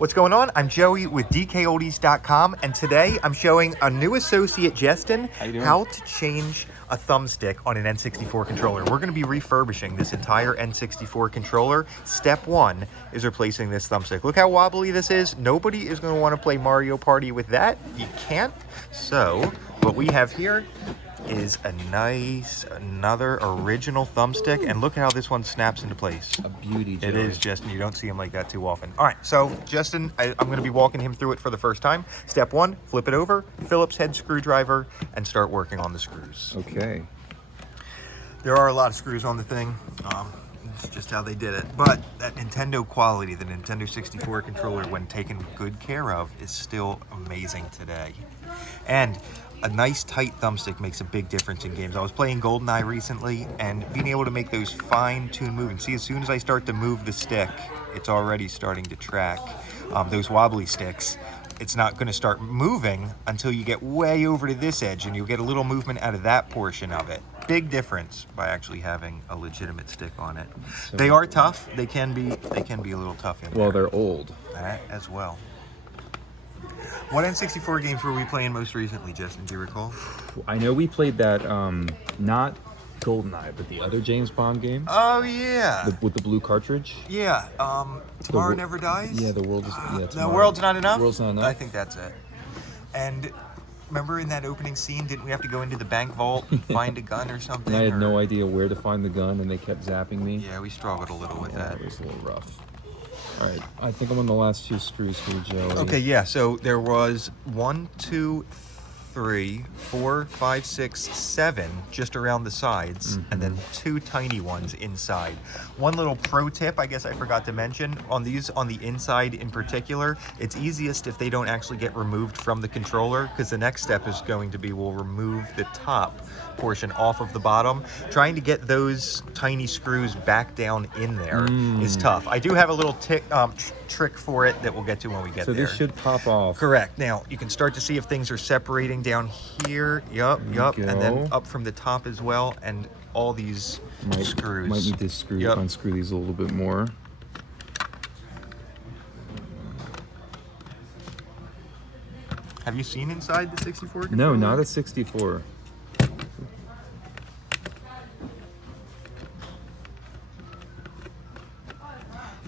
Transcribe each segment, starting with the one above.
What's going on? I'm Joey with DKOldies.com, and today I'm showing a new associate, Justin, how to change a thumbstick on an N64 controller. We're going to be refurbishing this entire N64 controller. Step one is replacing this thumbstick. Look how wobbly this is. Nobody is going to want to play Mario Party with that. You can't. So what we have here is a nice, another original thumbstick, and look how this one snaps into place. A beauty, Joey. It is, Justin. You don't see him like that too often. All right, so Justin, I'm going to be walking him through it for the first time. Step one, flip it over, Phillips head screwdriver, and start working on the screws. Okay. There are a lot of screws on the thing. It's just how they did it. But that Nintendo quality, the Nintendo 64 controller, when taken good care of, is still amazing today. And a nice tight thumbstick makes a big difference in games. I was playing GoldenEye recently, and being able to make those fine-tuned movements. See, as soon as I start to move the stick, it's already starting to track. Those wobbly sticks, it's not going to start moving until you get way over to this edge, and you'll get a little movement out of that portion of it. Big difference by actually having a legitimate stick on it. So, they are tough. They can be a little tough in there. well, they're old. That as well. What N64 games were we playing most recently, Justin? Do you recall? I know we played that, not GoldenEye, but the other James Bond game. Oh yeah. With the blue cartridge. Yeah. Tomorrow Never Dies. Yeah, the world is. Yeah, The World's Not Enough. World's Not Enough. I think that's it. And remember in that opening scene, didn't we have to go into the bank vault and find a gun or something? And I had no idea where to find the gun, and they kept zapping me. Yeah, we struggled a little with that. It was a little rough. All right, I think I'm on the last two screws here, Joey. Okay, yeah. So there was 1, 2, 3, 4, 5, 6, 7 just around the sides, and then 2 tiny ones inside. One little pro tip, I guess I forgot to mention, on these on the inside in particular, it's easiest if they don't actually get removed from the controller, because the next step is going to be we'll remove the top portion off of the bottom. Trying to get those tiny screws back down in there is tough. I do have a little trick for it that we'll get to when we get there. So this should pop off. Correct. Now you can start to see if things are separating down here. Yup, and then up from the top as well, and all these screws. Might need to unscrew these a little bit more. Have you seen inside the 64 controller? No, not a 64.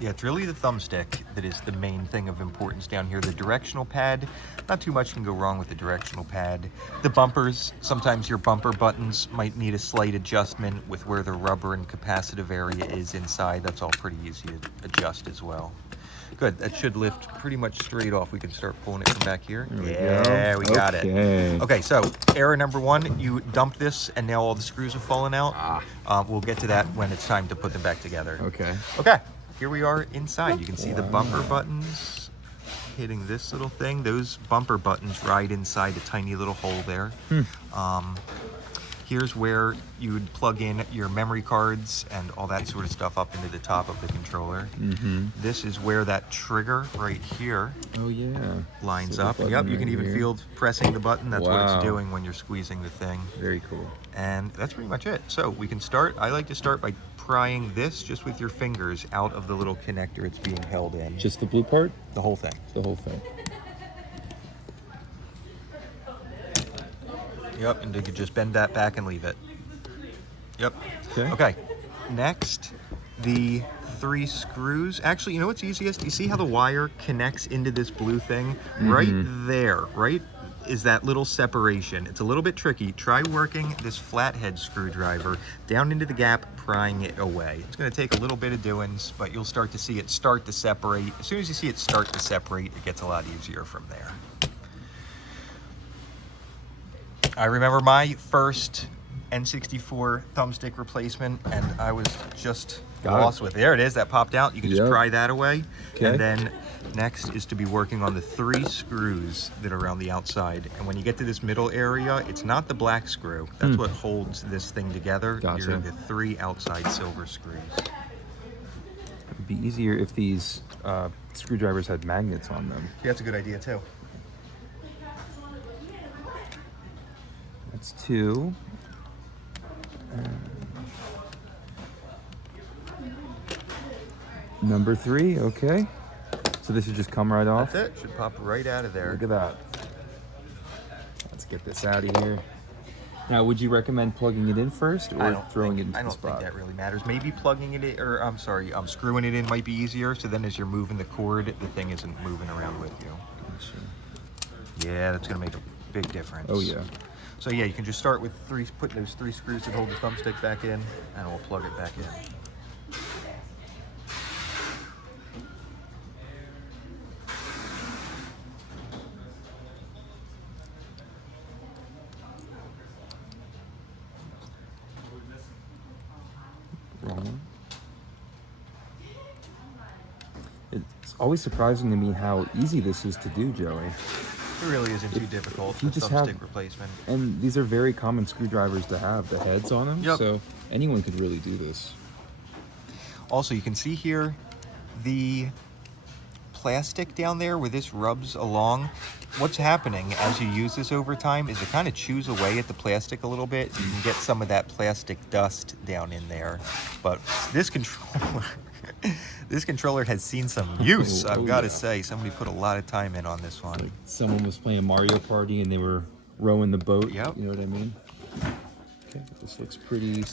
Yeah, it's really the thumbstick that is the main thing of importance down here. The directional pad, not too much can go wrong with the directional pad. The bumpers, sometimes your bumper buttons might need a slight adjustment with where the rubber and capacitive area is inside. That's all pretty easy to adjust as well. Good, that should lift pretty much straight off. We can start pulling it from back here. There we got it. Okay, so error number one, you dumped this and now all the screws have fallen out. We'll get to that when it's time to put them back together. Okay. Here we are inside. You can see the bumper buttons hitting this little thing. Those bumper buttons ride inside a tiny little hole there. Here's where you would plug in your memory cards and all that sort of stuff up into the top of the controller. This is where that trigger right here lines up. Yep, you can even feel pressing the button. That's what it's doing when you're squeezing the thing. Very cool. And that's pretty much it. So we can start. I like to start by prying this just with your fingers out of the little connector it's being held in. Just the blue part? The whole thing. The whole thing. Yep, and you could just bend that back and leave it. Yep. Okay. Next, the 3 screws. Actually, you know what's easiest? You see how the wire connects into this blue thing? Right there, right, is that little separation. It's a little bit tricky. Try working this flathead screwdriver down into the gap, prying it away. It's going to take a little bit of doings, but you'll start to see it start to separate. As soon as you see it start to separate, it gets a lot easier from there. I remember my first N64 thumbstick replacement, and I was just lost with it. There it is, that popped out. You can just pry that away. And then next is to be working on the 3 screws that are on the outside. And when you get to this middle area, it's not the black screw. That's what holds this thing together. You're the 3 outside silver screws. It'd be easier if these screwdrivers had magnets on them. Yeah, that's a good idea too. That's 2. Number 3, okay. So this should just come right off? That's it. Should pop right out of there. Look at that. Let's get this out of here. Now, would you recommend plugging it in first or throwing it into the spot? I don't think that really matters. Maybe plugging it in, or I'm sorry, screwing it in might be easier. So then as you're moving the cord, the thing isn't moving around with you. Yeah, that's going to make a big difference. Oh, yeah. So yeah, you can just start with putting those 3 screws that hold the thumbstick back in, and we'll plug it back in. It's always surprising to me how easy this is to do, Joey. It really isn't too difficult. If you the just thumbstick have, replacement. And these are very common screwdrivers to have, the heads on them. Yep. So anyone could really do this. Also, you can see here the plastic down there where this rubs along. What's happening as you use this over time is it kind of chews away at the plastic a little bit. You can get some of that plastic dust down in there. But this controller, this controller has seen some use. I've got to say, somebody put a lot of time in on this one. Like someone was playing Mario Party and they were rowing the boat. Yep. You know what I mean? Okay, this looks pretty.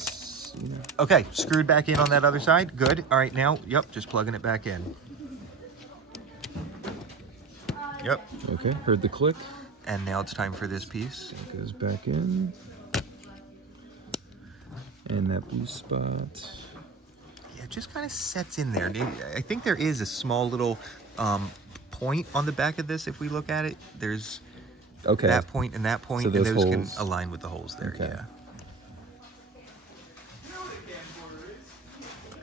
You know. Okay, screwed back in on that other side. Good. All right, now, yep, just plugging it back in. Yep. Okay, heard the click. And now it's time for this piece. It goes back in. And that blue spot. Yeah, it just kind of sets in there. I think there is a small little point on the back of this if we look at it. There's that point and that point, so and those holes can align with the holes there, yeah.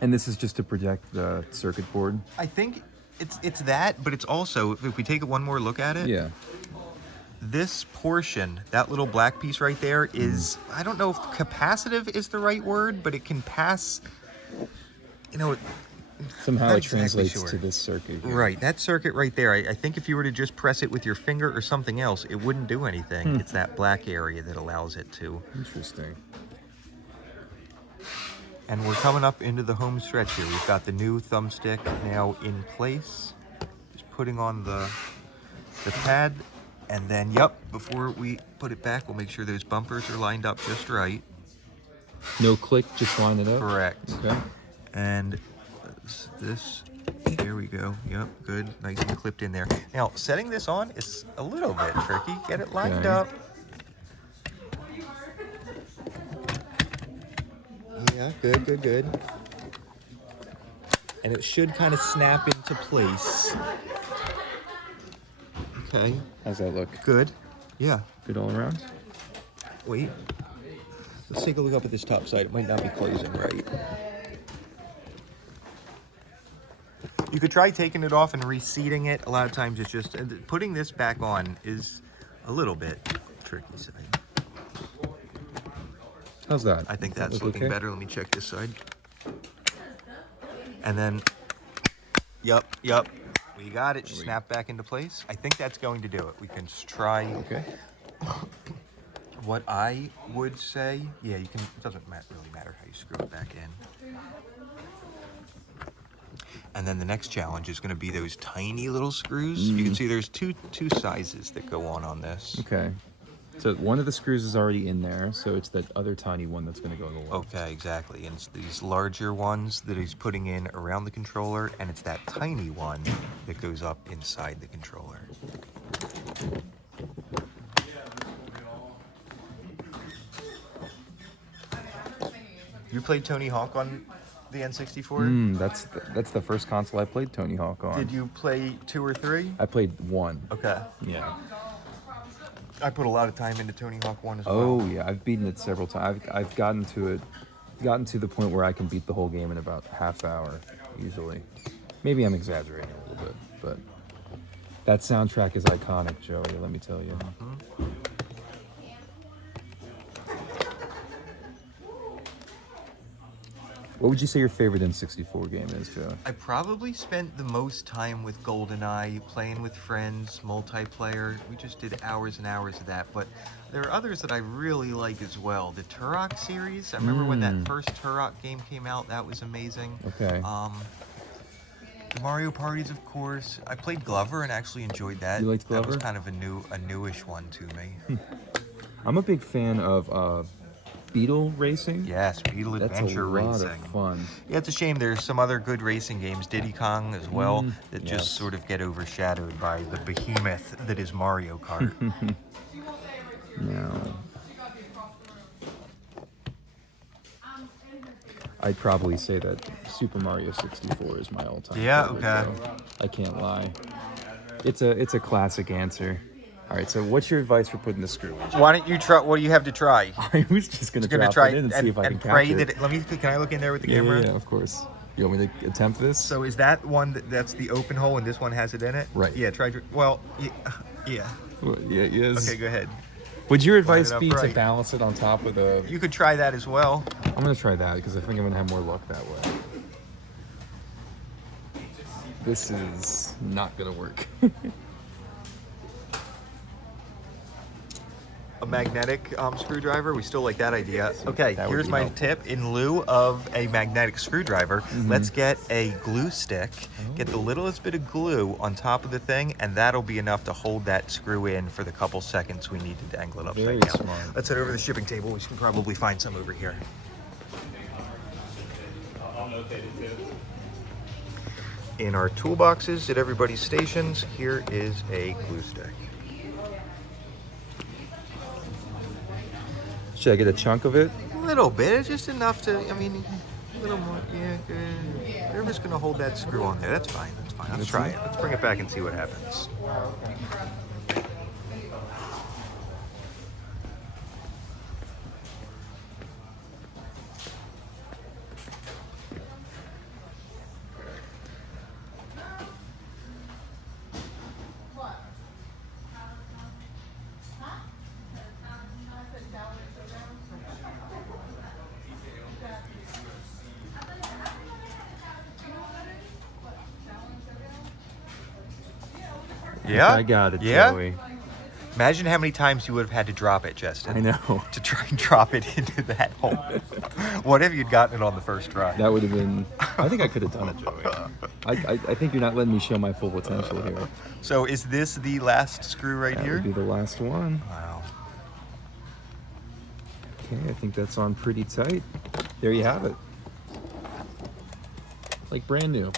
And this is just to project the circuit board? I think it's that, but it's also, if we take one more look at it, yeah. This portion, that little black piece right there is, I don't know if capacitive is the right word, but it can pass, you know, somehow it translates to this circuit here. Right, that circuit right there, I think if you were to just press it with your finger or something else, it wouldn't do anything. It's that black area that allows it to. Interesting. And we're coming up into the home stretch here. We've got the new thumbstick now in place. Just putting on the pad. And then, yep, before we put it back, we'll make sure those bumpers are lined up just right. No click, just line it up? Correct. Okay. And this, there we go. Yep, good. Nice and clipped in there. Now, setting this on is a little bit tricky. Get it lined up. Yeah, good, good, good. And it should kind of snap into place. Okay. How's that look? Good. Yeah. Good all around? Wait. Let's take a look up at this top side. It might not be closing right. You could try taking it off and reseating it. A lot of times it's just, putting this back on is a little bit tricky side. How's that? I think that's looking better. Let me check this side. And then, yep. We got it. Snap back into place. I think that's going to do it. We can try. Okay. What I would say, yeah, you can. It doesn't really matter how you screw it back in. And then the next challenge is going to be those tiny little screws. You can see there's two sizes that go on this. Okay. So one of the screws is already in there, so it's that other tiny one that's going to go in the wall. Okay, exactly. And it's these larger ones that he's putting in around the controller, and it's that tiny one that goes up inside the controller. You played Tony Hawk on the N64? That's the first console I played Tony Hawk on. Did you play 2 or 3? I played 1. Okay. Yeah. I put a lot of time into Tony Hawk 1 as well. Oh yeah, I've beaten it several times. I've gotten to the point where I can beat the whole game in about half hour, usually. Maybe I'm exaggerating a little bit, but that soundtrack is iconic, Joey, let me tell you. What would you say your favorite N64 game is, Joe? I probably spent the most time with GoldenEye, playing with friends, multiplayer. We just did hours and hours of that, but there are others that I really like as well. The Turok series, I remember when that first Turok game came out, that was amazing. Okay. The Mario parties, of course. I played Glover and actually enjoyed that. You liked That was Glover? kind of a newish one to me. I'm a big fan of Beetle racing. Yes, Beetle That's Adventure a lot Racing. of fun. Yeah, it's a shame. There's some other good racing games, Diddy Kong as well, that yes. just sort of get overshadowed by the behemoth that is Mario Kart. No. I'd probably say that Super Mario 64 is my all-time Yeah, favorite, okay. though. I can't lie. It's a classic answer. All right, so what's your advice for putting the screw in? Why don't you try? What do you have to try? I was just gonna drop try it in and see if I can pray catch that it. Let me. Can I look in there with the Yeah, camera? yeah, of course. You want me to attempt this? So is that one that's the open hole and this one has it in it? Right. Yeah. Try. Well. Yeah. Well, yeah, yes. Okay. Go ahead. Would your advice it up be to right. balance it on top of the... You could try that as well. I'm gonna try that because I think I'm gonna have more luck that way. This is not gonna work. A magnetic screwdriver. We still like that idea. Okay, That would here's be my helpful. tip. In lieu of a magnetic screwdriver, let's get a glue stick, get the littlest bit of glue on top of the thing, and that'll be enough to hold that screw in for the couple seconds we need to dangle it upside Very down. smart. Let's head over to the shipping table. We can probably find some over here. In our toolboxes at everybody's stations, here is a glue stick. Should I get a chunk of it? A little bit, just enough to, I mean, a little more, yeah, good. Whatever's gonna hold that screw on there, that's fine, that's fine. Let's That's try it? it. Let's bring it back and see what happens. Yeah, I got it, yeah. Joey. Imagine how many times you would have had to drop it, Justin. I know. To try and drop it into that hole. What if you'd gotten it on the first try? That would have been... I think I could have done it, Joey. I think you're not letting me show my full potential here. So is this the last screw right That here? would be the last one. Wow. Okay, I think that's on pretty tight. There you have it. Like brand new.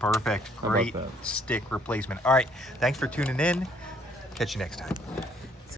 Perfect. How about Great that? stick replacement. All right. Thanks for tuning in. Catch you next time.